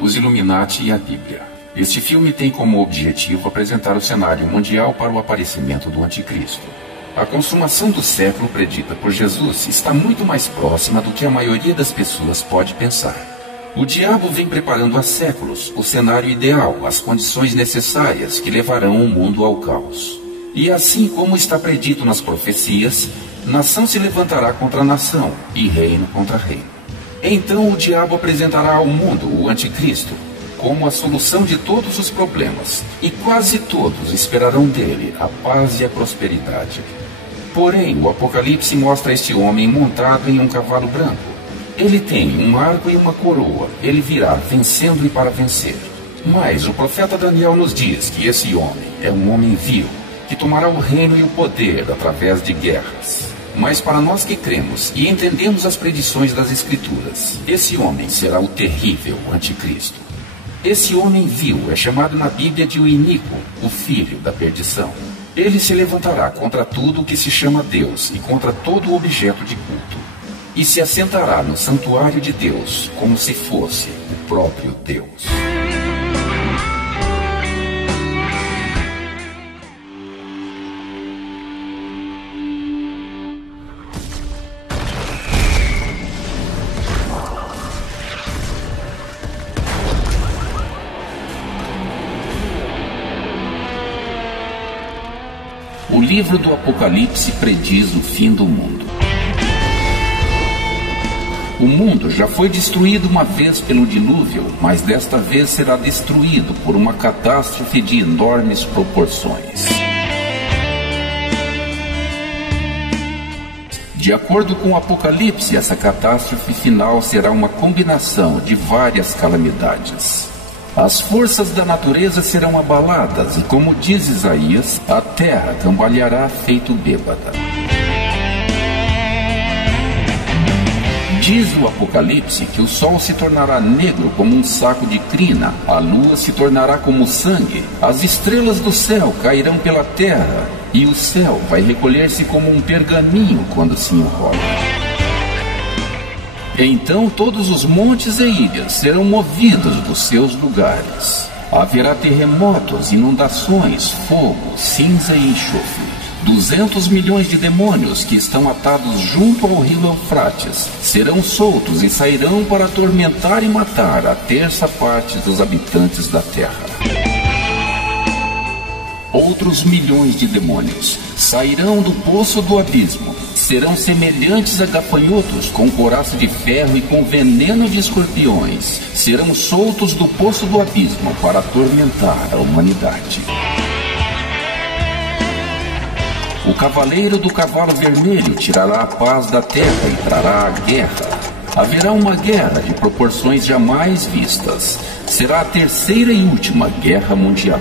Os Illuminati e a Bíblia. Este filme tem como objetivo apresentar o cenário mundial para o aparecimento do Anticristo. A consumação do século predita por Jesus está muito mais próxima do que a maioria das pessoas pode pensar. O diabo vem preparando há séculos o cenário ideal, as condições necessárias que levarão o mundo ao caos. E assim como está predito nas profecias, nação se levantará contra nação e reino contra reino. Então o diabo apresentará ao mundo o Anticristo como a solução de todos os problemas, e quase todos esperarão dele a paz e a prosperidade. Porém, o Apocalipse mostra este homem montado em um cavalo branco. Ele tem um arco e uma coroa, ele virá vencendo e para vencer. Mas o profeta Daniel nos diz que esse homem é um homem vil, que tomará o reino e o poder através de guerras. Mas para nós que cremos e entendemos as predições das Escrituras, esse homem será o terrível Anticristo. Esse homem vil é chamado na Bíblia de o iníquo, o filho da perdição. Ele se levantará contra tudo o que se chama Deus e contra todo objeto de culto, e se assentará no santuário de Deus como se fosse o próprio Deus. O livro do Apocalipse prediz o fim do mundo. O mundo já foi destruído uma vez pelo dilúvio, mas desta vez será destruído por uma catástrofe de enormes proporções. De acordo com o Apocalipse, essa catástrofe final será uma combinação de várias calamidades. As forças da natureza serão abaladas e, como diz Isaías, a terra cambaleará feito bêbada. Diz o Apocalipse que o sol se tornará negro como um saco de crina, a lua se tornará como sangue, as estrelas do céu cairão pela terra e o céu vai recolher-se como um pergaminho quando se enrola. Então todos os montes e ilhas serão movidos dos seus lugares. Haverá terremotos, inundações, fogo, cinza e enxofre. 200 milhões de demônios que estão atados junto ao rio Eufrates serão soltos e sairão para atormentar e matar a terça parte dos habitantes da terra. Outros milhões de demônios sairão do poço do abismo. Serão semelhantes a gafanhotos com couraça de ferro e com veneno de escorpiões. Serão soltos do poço do abismo para atormentar a humanidade. O cavaleiro do cavalo vermelho tirará a paz da terra e trará a guerra. Haverá uma guerra de proporções jamais vistas. Será a terceira e última guerra mundial.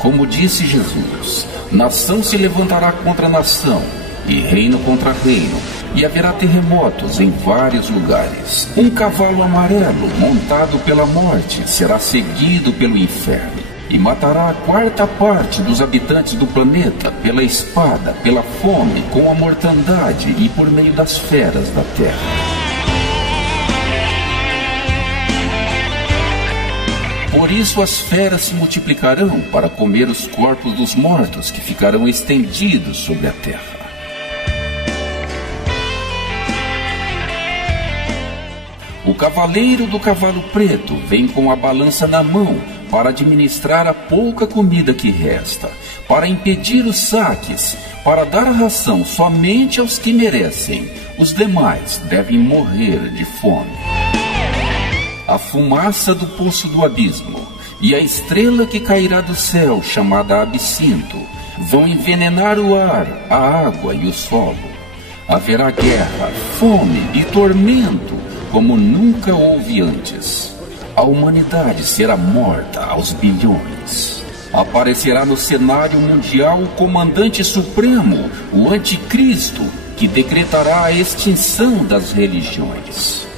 Como disse Jesus, nação se levantará contra nação, e reino contra reino, e haverá terremotos em vários lugares. Um cavalo amarelo, montado pela morte, será seguido pelo inferno, e matará a quarta parte dos habitantes do planeta pela espada, pela fome, com a mortandade e por meio das feras da terra. Por isso as feras se multiplicarão para comer os corpos dos mortos que ficarão estendidos sobre a terra. O cavaleiro do cavalo preto vem com a balança na mão para administrar a pouca comida que resta, para impedir os saques, para dar a ração somente aos que merecem. Os demais devem morrer de fome. A fumaça do poço do abismo e a estrela que cairá do céu, chamada Absinto, vão envenenar o ar, a água e o solo. Haverá guerra, fome e tormento, como nunca houve antes. A humanidade será morta aos bilhões. Aparecerá no cenário mundial o comandante supremo, o Anticristo, que decretará a extinção das religiões.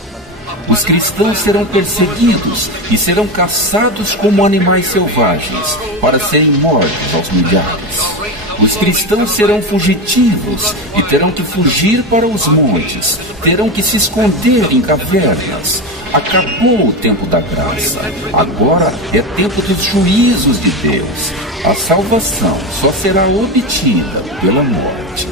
Os cristãos serão perseguidos e serão caçados como animais selvagens para serem mortos aos milhares. Os cristãos serão fugitivos e terão que fugir para os montes, terão que se esconder em cavernas. Acabou o tempo da graça. Agora é tempo dos juízos de Deus. A salvação só será obtida pela morte.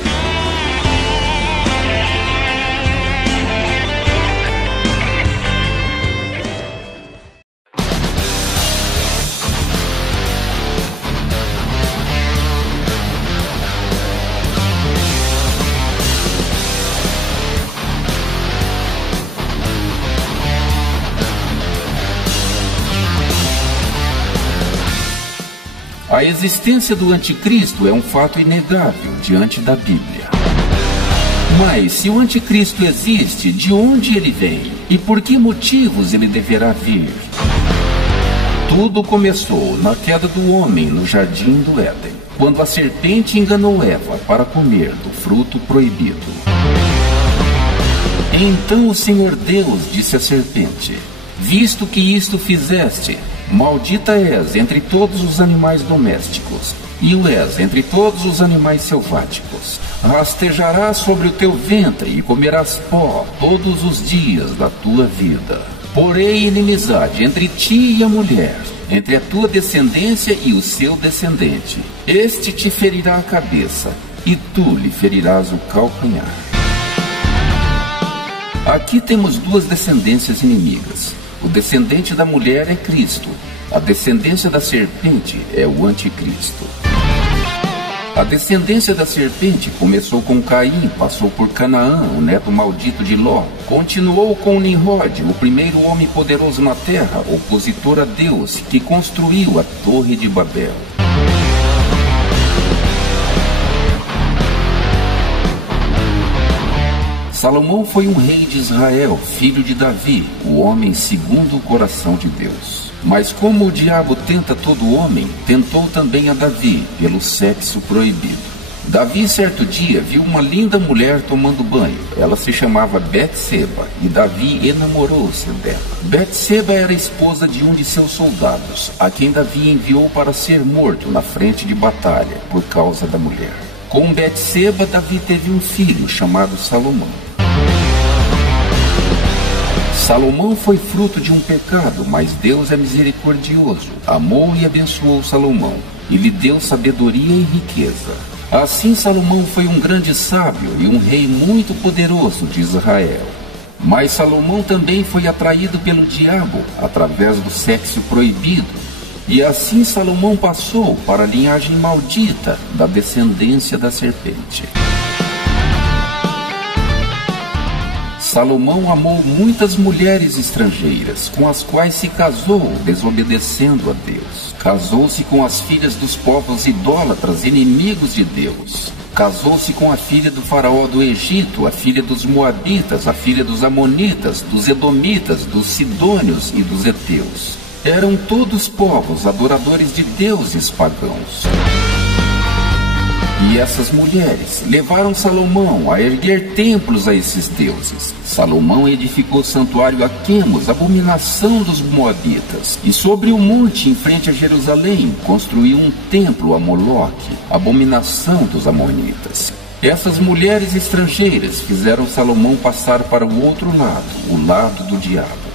A existência do anticristo é um fato inegável diante da Bíblia. Mas se o anticristo existe, de onde ele vem? E por que motivos ele deverá vir? Tudo começou na queda do homem no jardim do Éden, quando a serpente enganou Eva para comer do fruto proibido. Então o Senhor Deus disse à serpente: visto que isto fizeste, maldita és entre todos os animais domésticos, e o és entre todos os animais selváticos. Rastejarás sobre o teu ventre e comerás pó todos os dias da tua vida. Porém inimizade entre ti e a mulher, entre a tua descendência e o seu descendente. Este te ferirá a cabeça, e tu lhe ferirás o calcanhar. Aqui temos duas descendências inimigas. O descendente da mulher é Cristo. A descendência da serpente é o anticristo. A descendência da serpente começou com Caim, passou por Canaã, o neto maldito de Ló, continuou com Nimrod, o primeiro homem poderoso na terra, opositor a Deus, que construiu a Torre de Babel. Salomão foi um rei de Israel, filho de Davi, o homem segundo o coração de Deus. Mas como o diabo tenta todo homem, tentou também a Davi, pelo sexo proibido. Davi, certo dia, viu uma linda mulher tomando banho. Ela se chamava Betseba, e Davi enamorou-se dela. Betseba era esposa de um de seus soldados, a quem Davi enviou para ser morto na frente de batalha, por causa da mulher. Com Betseba, Davi teve um filho chamado Salomão. Salomão foi fruto de um pecado, mas Deus é misericordioso, amou e abençoou Salomão, e lhe deu sabedoria e riqueza. Assim Salomão foi um grande sábio e um rei muito poderoso de Israel. Mas Salomão também foi atraído pelo diabo, através do sexo proibido, e assim Salomão passou para a linhagem maldita da descendência da serpente. Salomão amou muitas mulheres estrangeiras, com as quais se casou, desobedecendo a Deus. Casou-se com as filhas dos povos idólatras, inimigos de Deus. Casou-se com a filha do faraó do Egito, a filha dos moabitas, a filha dos amonitas, dos edomitas, dos sidônios e dos heteus. Eram todos povos adoradores de deuses pagãos. E essas mulheres levaram Salomão a erguer templos a esses deuses. Salomão edificou santuário a Quemos, abominação dos moabitas. E sobre o monte, em frente a Jerusalém, construiu um templo a Moloque, abominação dos amonitas. Essas mulheres estrangeiras fizeram Salomão passar para o outro lado, o lado do diabo.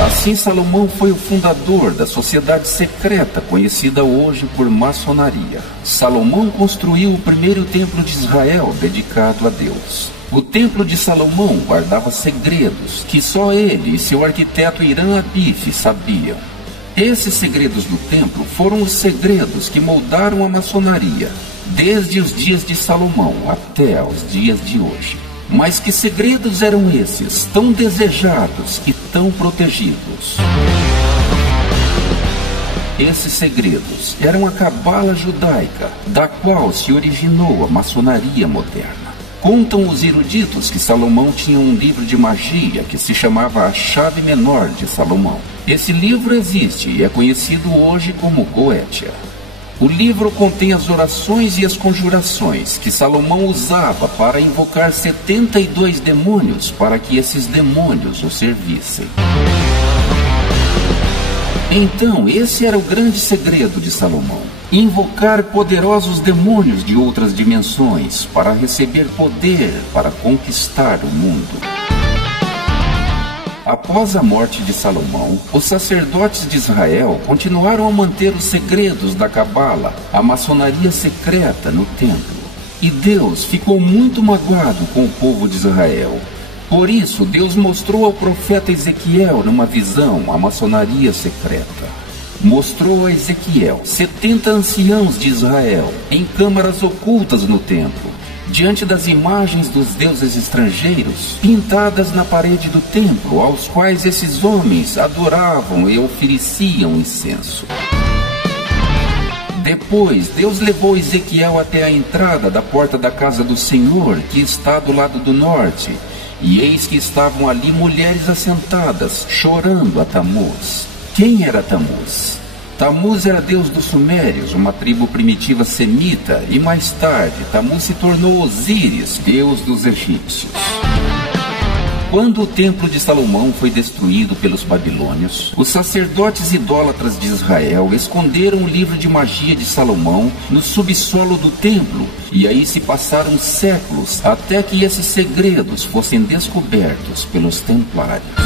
Assim Salomão foi o fundador da sociedade secreta conhecida hoje por maçonaria. Salomão construiu o primeiro templo de Israel dedicado a Deus. O templo de Salomão guardava segredos que só ele e seu arquiteto Irã Abif sabiam. Esses segredos do templo foram os segredos que moldaram a maçonaria, desde os dias de Salomão até aos dias de hoje. Mas que segredos eram esses, tão desejados e tão protegidos? Esses segredos eram a cabala judaica, da qual se originou a maçonaria moderna. Contam os eruditos que Salomão tinha um livro de magia que se chamava A Chave Menor de Salomão. Esse livro existe e é conhecido hoje como Goétia. O livro contém as orações e as conjurações que Salomão usava para invocar 72 demônios para que esses demônios o servissem. Então, esse era o grande segredo de Salomão: invocar poderosos demônios de outras dimensões para receber poder para conquistar o mundo. Após a morte de Salomão, os sacerdotes de Israel continuaram a manter os segredos da cabala, a maçonaria secreta no templo. E Deus ficou muito magoado com o povo de Israel. Por isso, Deus mostrou ao profeta Ezequiel, numa visão, a maçonaria secreta. Mostrou a Ezequiel 70 anciãos de Israel em câmaras ocultas no templo, diante das imagens dos deuses estrangeiros pintadas na parede do templo, aos quais esses homens adoravam e ofereciam incenso. Depois, Deus levou Ezequiel até a entrada da porta da casa do Senhor, que está do lado do norte, e eis que estavam ali mulheres assentadas, chorando a Tamuz. Quem era Tamuz? Tamuz era deus dos Sumérios, uma tribo primitiva semita, e mais tarde Tamuz se tornou Osíris, deus dos egípcios. Quando o templo de Salomão foi destruído pelos babilônios, os sacerdotes idólatras de Israel esconderam o livro de magia de Salomão no subsolo do templo, e aí se passaram séculos até que esses segredos fossem descobertos pelos templários.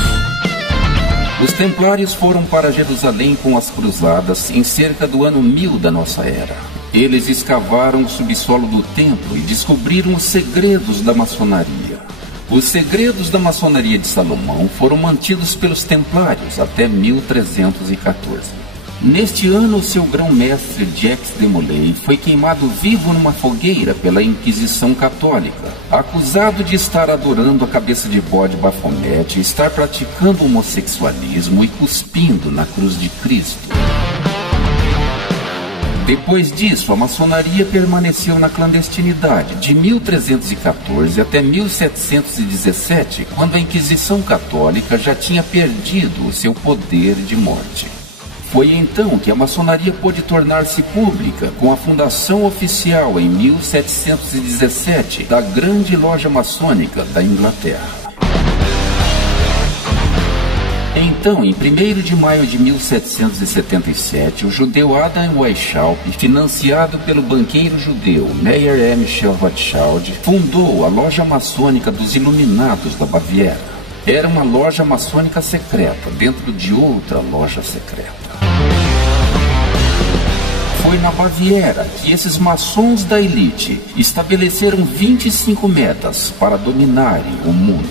Os templários foram para Jerusalém com as cruzadas em cerca do ano 1000 da nossa era. Eles escavaram o subsolo do templo e descobriram os segredos da maçonaria. Os segredos da maçonaria de Salomão foram mantidos pelos templários até 1314. Neste ano, o seu grão-mestre Jacques de Molay foi queimado vivo numa fogueira pela Inquisição Católica, acusado de estar adorando a cabeça de bode Bafomete, estar praticando homossexualismo e cuspindo na cruz de Cristo. Depois disso, a maçonaria permaneceu na clandestinidade de 1314 até 1717, quando a Inquisição Católica já tinha perdido o seu poder de morte. Foi então que a maçonaria pôde tornar-se pública com a fundação oficial em 1717 da Grande Loja Maçônica da Inglaterra. Então, em 1º de maio de 1777, o judeu Adam Weishaupt, financiado pelo banqueiro judeu Meyer Michel Rothschild, fundou a Loja Maçônica dos Iluminados da Baviera. Era uma loja maçônica secreta dentro de outra loja secreta. Foi na Baviera que esses maçons da elite estabeleceram 25 metas para dominarem o mundo.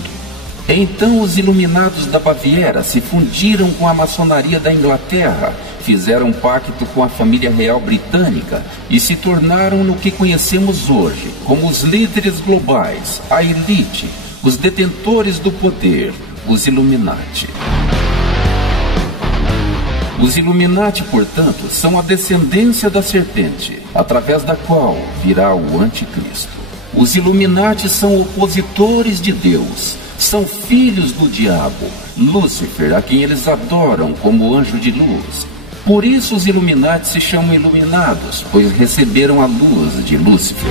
Então os iluminados da Baviera se fundiram com a maçonaria da Inglaterra, fizeram um pacto com a família real britânica e se tornaram no que conhecemos hoje como os líderes globais, a elite, os detentores do poder, os Illuminati. Os Illuminati, portanto, são a descendência da serpente, através da qual virá o anticristo. Os Illuminati são opositores de Deus, são filhos do diabo, Lúcifer, a quem eles adoram como anjo de luz. Por isso os Illuminati se chamam iluminados, pois receberam a luz de Lúcifer.